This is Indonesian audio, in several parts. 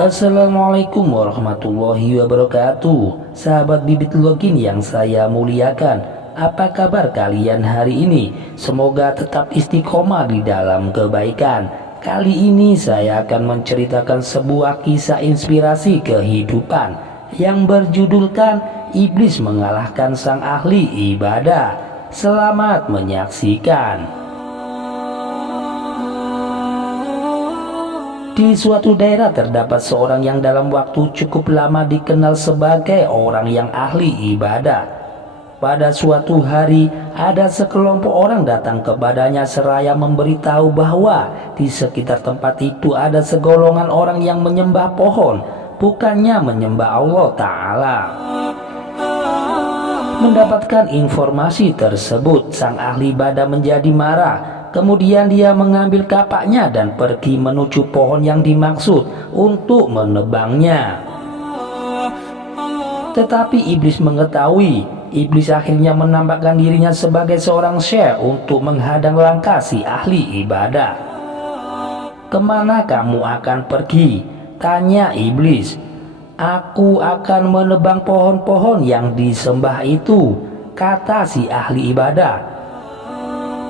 Assalamualaikum warahmatullahi wabarakatuh. Sahabat bibit login yang saya muliakan, apa kabar kalian hari ini? Semoga tetap istiqomah di dalam kebaikan. Kali ini saya akan menceritakan sebuah kisah inspirasi kehidupan yang berjudulkan Iblis Mengalahkan Sang Ahli Ibadah. Selamat menyaksikan. Di suatu daerah terdapat seorang yang dalam waktu cukup lama dikenal sebagai orang yang ahli ibadah. Pada suatu hari, ada sekelompok orang datang kepadanya seraya memberitahu bahwa di sekitar tempat itu ada segolongan orang yang menyembah pohon, bukannya menyembah Allah Ta'ala. Mendapatkan informasi tersebut, sang ahli ibadah menjadi marah. Kemudian dia mengambil kapaknya dan pergi menuju pohon yang dimaksud untuk menebangnya. Tetapi iblis mengetahui. Iblis akhirnya menampakkan dirinya sebagai seorang syekh untuk menghadang langkah si ahli ibadah. "Kemana kamu akan pergi?" tanya iblis. "Aku akan menebang pohon-pohon yang disembah itu," kata si ahli ibadah.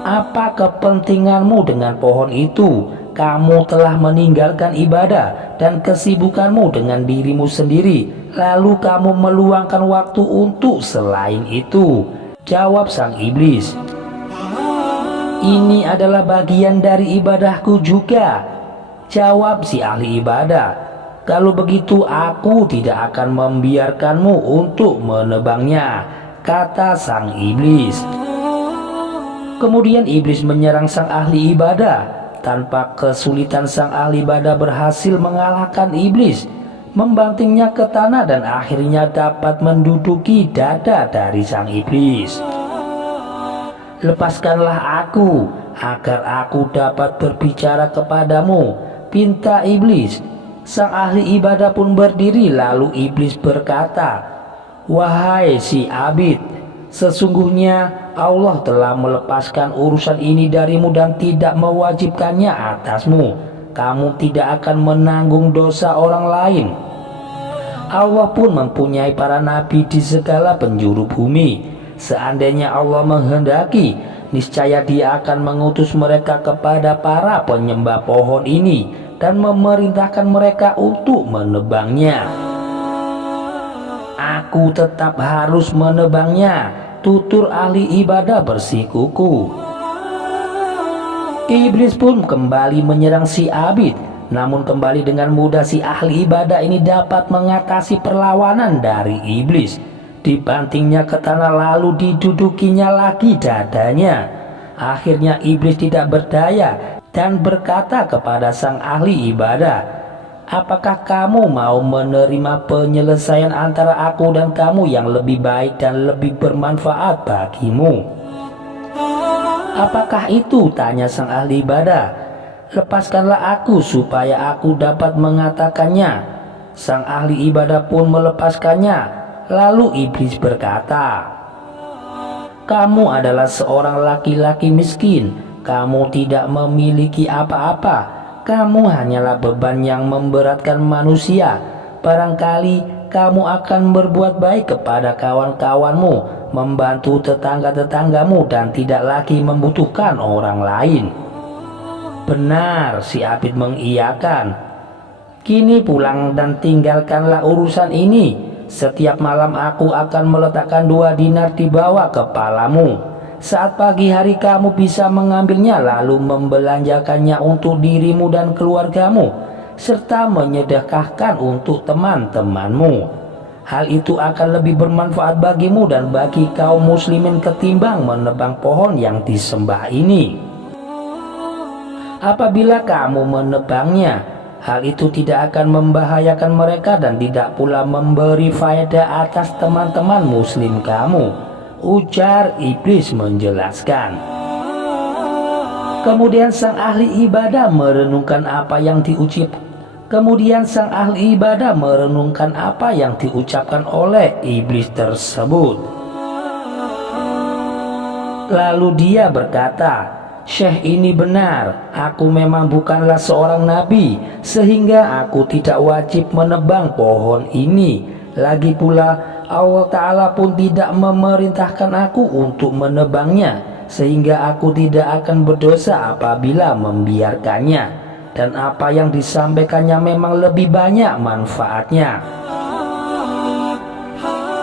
"Apa kepentinganmu dengan pohon itu? Kamu telah meninggalkan ibadah dan kesibukanmu dengan dirimu sendiri, lalu kamu meluangkan waktu untuk selain itu," jawab sang iblis. "Ini adalah bagian dari ibadahku juga," jawab si ahli ibadah. "Kalau begitu aku tidak akan membiarkanmu untuk menebangnya," kata sang iblis. Kemudian iblis menyerang sang ahli ibadah. Tanpa kesulitan sang ahli ibadah berhasil mengalahkan iblis, membantingnya ke tanah dan akhirnya dapat menduduki dada dari sang iblis. "Lepaskanlah aku agar aku dapat berbicara kepadamu," pinta iblis. Sang ahli ibadah pun berdiri, lalu iblis berkata, "Wahai si abid, sesungguhnya Allah telah melepaskan urusan ini darimu dan tidak mewajibkannya atasmu. Kamu tidak akan menanggung dosa orang lain. Allah pun mempunyai para nabi di segala penjuru bumi. Seandainya Allah menghendaki, niscaya Dia akan mengutus mereka kepada para penyembah pohon ini dan memerintahkan mereka untuk menebangnya. Aku tetap harus menebangnya," tutur ahli ibadah bersikuku. Iblis pun kembali menyerang si abid. Namun kembali dengan mudah si ahli ibadah ini dapat mengatasi perlawanan dari iblis. Dibantingnya ke tanah lalu didudukinya lagi dadanya. Akhirnya iblis tidak berdaya dan berkata kepada sang ahli ibadah, "Apakah kamu mau menerima penyelesaian antara aku dan kamu yang lebih baik dan lebih bermanfaat bagimu?" "Apakah itu?" tanya sang ahli ibadah. "Lepaskanlah aku supaya aku dapat mengatakannya." Sang ahli ibadah pun melepaskannya. Lalu iblis berkata, "Kamu adalah seorang laki-laki miskin. Kamu tidak memiliki apa-apa. Kamu hanyalah beban yang memberatkan manusia. Barangkali kamu akan berbuat baik kepada kawan-kawanmu, membantu tetangga-tetanggamu dan tidak lagi membutuhkan orang lain." "Benar," si abid mengiyakan. "Kini pulang dan tinggalkanlah urusan ini. Setiap malam aku akan meletakkan 2 dinar di bawah kepalamu. Saat pagi hari kamu bisa mengambilnya lalu membelanjakannya untuk dirimu dan keluargamu, serta menyedekahkan untuk teman-temanmu. Hal itu akan lebih bermanfaat bagimu dan bagi kaum muslimin ketimbang menebang pohon yang disembah ini. Apabila kamu menebangnya, hal itu tidak akan membahayakan mereka dan tidak pula memberi faedah atas teman-teman muslim kamu," ujar iblis menjelaskan. Kemudian sang ahli ibadah merenungkan apa yang diucapkan oleh iblis tersebut. Lalu dia berkata, Syekh ini benar, aku memang bukanlah seorang nabi, sehingga aku tidak wajib menebang pohon ini. Lagi pula Allah Ta'ala pun tidak memerintahkan aku untuk menebangnya, sehingga aku tidak akan berdosa apabila membiarkannya. Dan apa yang disampaikannya memang lebih banyak manfaatnya.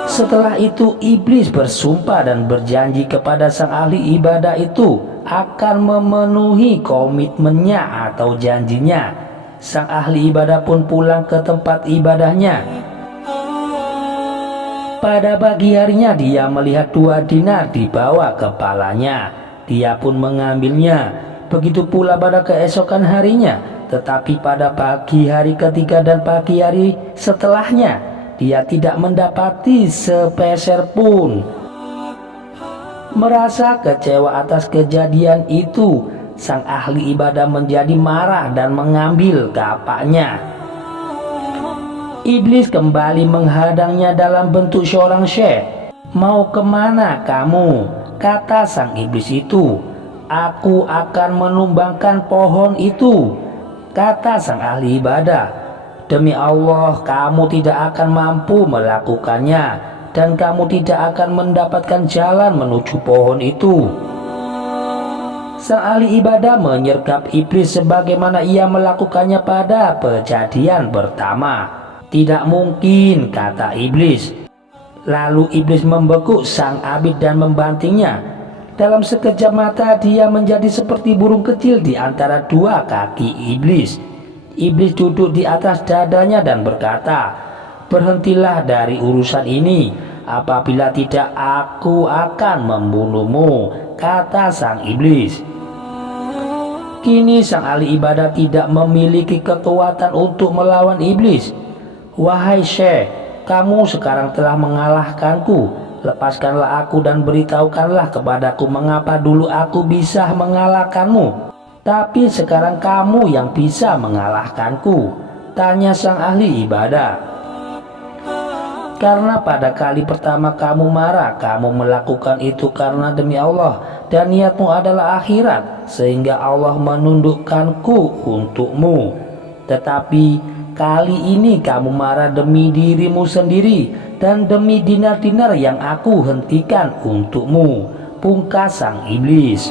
Setelah itu iblis bersumpah dan berjanji kepada sang ahli ibadah itu akan memenuhi komitmennya atau janjinya. Sang ahli ibadah pun pulang ke tempat ibadahnya. Pada pagi harinya dia melihat 2 dinar di bawah kepalanya. Dia pun mengambilnya. Begitu pula pada keesokan harinya. Tetapi pada pagi hari ketiga dan pagi hari setelahnya, dia tidak mendapati sepeser pun. Merasa kecewa atas kejadian itu, sang ahli ibadah menjadi marah dan mengambil kapaknya. Iblis kembali menghadangnya dalam bentuk seorang syekh. "Mau kemana kamu?" kata sang iblis itu. "Aku akan menumbangkan pohon itu," kata sang ahli ibadah. "Demi Allah, kamu tidak akan mampu melakukannya, dan kamu tidak akan mendapatkan jalan menuju pohon itu." Sang ahli ibadah menyergap iblis sebagaimana ia melakukannya pada kejadian pertama. "Tidak mungkin," kata iblis. Lalu iblis membekuk sang abid dan membantingnya. Dalam sekejap mata dia menjadi seperti burung kecil di antara 2 kaki iblis. Iblis duduk di atas dadanya dan berkata, "Berhentilah dari urusan ini, apabila tidak aku akan membunuhmu," kata sang iblis. Kini sang ahli ibadah tidak memiliki kekuatan untuk melawan iblis. "Wahai Syekh, kamu sekarang telah mengalahkanku. Lepaskanlah aku dan beritahukanlah kepadaku mengapa dulu aku bisa mengalahkanmu, tapi sekarang kamu yang bisa mengalahkanku," tanya sang ahli ibadah. "Karena pada kali pertama kamu marah, kamu melakukan itu karena demi Allah, dan niatmu adalah akhirat, sehingga Allah menundukkanku untukmu. Tetapi kali ini kamu marah demi dirimu sendiri dan demi dinar-dinar yang aku hentikan untukmu," pungkas sang iblis.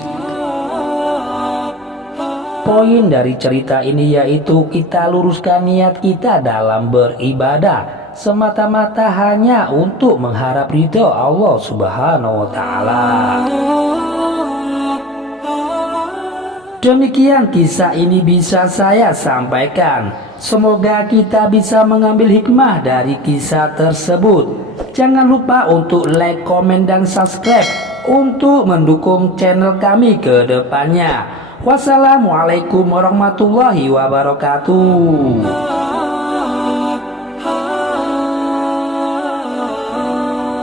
Poin dari cerita ini yaitu kita luruskan niat kita dalam beribadah semata-mata hanya untuk mengharap ridho Allah Subhanahu wa Ta'ala. Demikian kisah ini bisa saya sampaikan. Semoga kita bisa mengambil hikmah dari kisah tersebut. Jangan lupa untuk like, komen, dan subscribe untuk mendukung channel kami ke depannya. Wassalamualaikum warahmatullahi wabarakatuh.